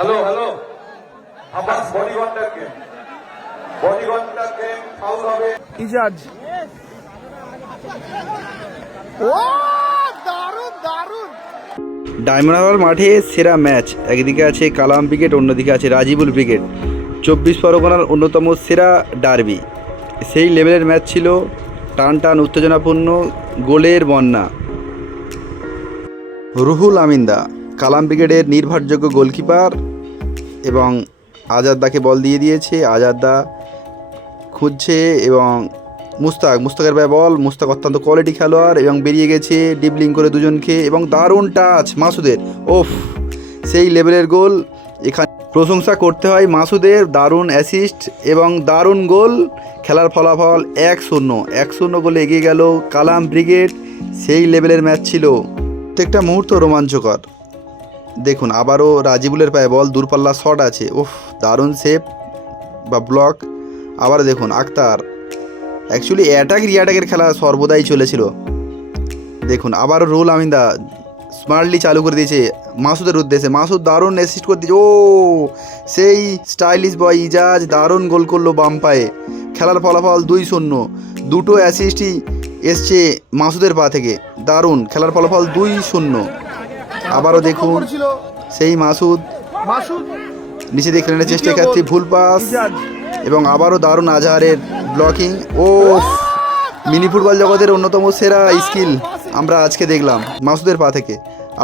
Hello hello আবার বডিগন্ডারকে foul হবে। ইজাজ ও দারুণ দারুণ। ডায়মন্ড হারবার মাঠে সেরা ম্যাচ, একদিকে আছে কালাম ব্রিগেড, অন্যদিকে আছে রাজিবুল ব্রিগেড। 24 পরগনার অন্যতম সেরা ডার্বি, সেই লেভেলের ম্যাচ ছিল। টান টান উত্তেজনাপূর্ণ, গোলের বন্যা। রুহুল আমিনদা কালাম ব্রিগেডের নির্ভরযোগ্য গোলকিপার এবং আজাদদাকে বল দিয়ে দিয়েছে। আজাদদা খুঁজছে এবং মুস্তাকের ভাই বল। মুস্তাক অত্যন্ত কোয়ালিটি খেলোয়াড় এবং বেরিয়ে গেছে ডিবলিং করে দুজনকে, এবং দারুণ টাচ মাসুদের। ওফ, সেই লেভেলের গোল। এখানে প্রশংসা করতে হয় মাসুদের, দারুণ অ্যাসিস্ট এবং দারুণ গোল। খেলার ফলাফল 1-0 গোলে এগিয়ে গেল কালাম ব্রিগেড। সেই লেভেলের ম্যাচ ছিল, প্রত্যেকটা মুহূর্ত রোমাঞ্চকর। দেখুন আবারও রাজিবুলের পায়ে বল, দূরপাল্লা শট আছে। ওফ, দারুণ সেভ বা ব্লক। আবার দেখুন আক্তার, অ্যাকচুয়ালি রিয়াটাকের খেলা সর্বদাই চলেছিল। দেখুন আবারও রুহুল আমিনদা স্মার্টলি চালু করে দিয়েছে মাসুদের উদ্দেশ্যে। মাসুদ দারুণ অ্যাসিস্ট করে দিয়েছে। ও, সেই স্টাইলিশ বয় ইজাজ দারুণ গোল করলো বাম পায়ে। খেলার ফলাফল 2-0। দুটো অ্যাসিস্টই এসছে মাসুদের পা থেকে। দারুণ খেলার ফলাফল 2-0। আবারও দেখুন সেই মাসুদ নিচে দিয়ে খেলার চেষ্টা ক্ষেত্রে ভুল পাস, এবং আবারও দারুণ আজহারের ব্লকিং। ও, মিনি ফুটবল জগতের অন্যতম সেরা স্কিল আমরা আজকে দেখলাম মাসুদের পা থেকে।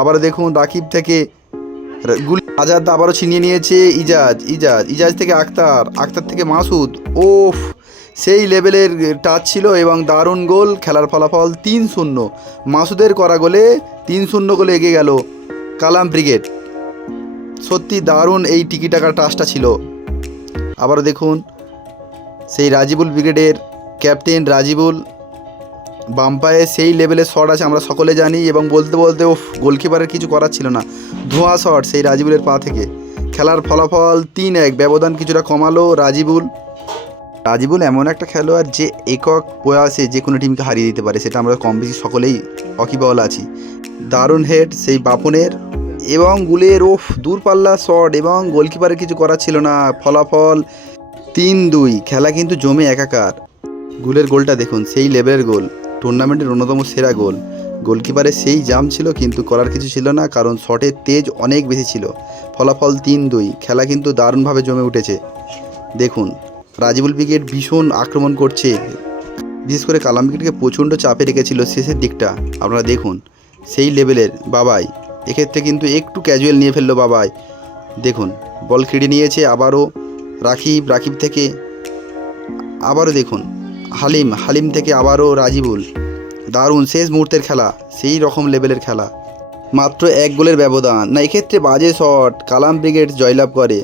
আবারও দেখুন রাকিব থেকে আজাদ আবারও ছিনিয়ে নিয়েছে ইজাজ থেকে আক্তার থেকে মাসুদ। ওফ, সেই লেভেলের টাচ ছিল এবং দারুণ গোল। খেলার ফলাফল 3-0। মাসুদের করা গোলে 3-0 গোলে এগিয়ে গেল কালাম ব্রিগেড। সত্যি দারুণ এই টিকি টাকার টাচটা ছিল। আবারও দেখুন সেই রাজিবুল ব্রিগেডের ক্যাপ্টেন রাজিবুল বাম পায়ে সেই লেভেলের শট আছে আমরা সকলে জানি, এবং বলতে গোলকিপারের কিছু করার ছিল না। ধোঁয়া শট সেই রাজিবুলের পা থেকে। খেলার ফলাফল 3-1, ব্যবধান কিছুটা কমালো রাজিবুল এমন একটা খেলোয়াড় যে একক প্রয়াসে যে কোনো টিমকে হারিয়ে দিতে পারে, সেটা আমরা কম বেশি সকলেই ওয়াকিবহাল আছি। দারুণ হেড সেই বাপনের এবং গুলের দূরপাল্লা শট, এবং গোলকিপারের কিছু করার ছিল না। ফলাফল 3-2। খেলা কিন্তু জমে একাকার। গুলের গোলটা দেখুন, সেই লেভেলের গোল, টুর্নামেন্টের অন্যতম সেরা গোল। গোলকিপারের সেই জাম ছিল কিন্তু করার কিছু ছিল না, কারণ শটের তেজ অনেক বেশি ছিল। ফলাফল 3-2। খেলা কিন্তু দারুণভাবে জমে উঠেছে। দেখুন রাজিবুল ব্রিগেড ভীষণ আক্রমণ করছে, বিশেষ করে কালাম ব্রিগেডকে প্রচণ্ড চাপে রেখেছিল শেষের দিকটা। আপনারা দেখুন সেই লেভেলের বাবাই এক্ষেত্রে কিন্তু একটু ক্যাজুয়াল নিয়ে ফেললো বাবাই। দেখুন বল কেড়ে নিয়েছে আবারও রাকিব থেকে আবারও দেখুন হালিম থেকে আবারও রাজিবুল। দারুণ শেষ মুহূর্তের খেলা, সেই রকম লেভেলের খেলা। মাত্র 1 গোলের ব্যবধান না, এক্ষেত্রে বাজে শট, কালাম ব্রিগেড জয়লাভ করে।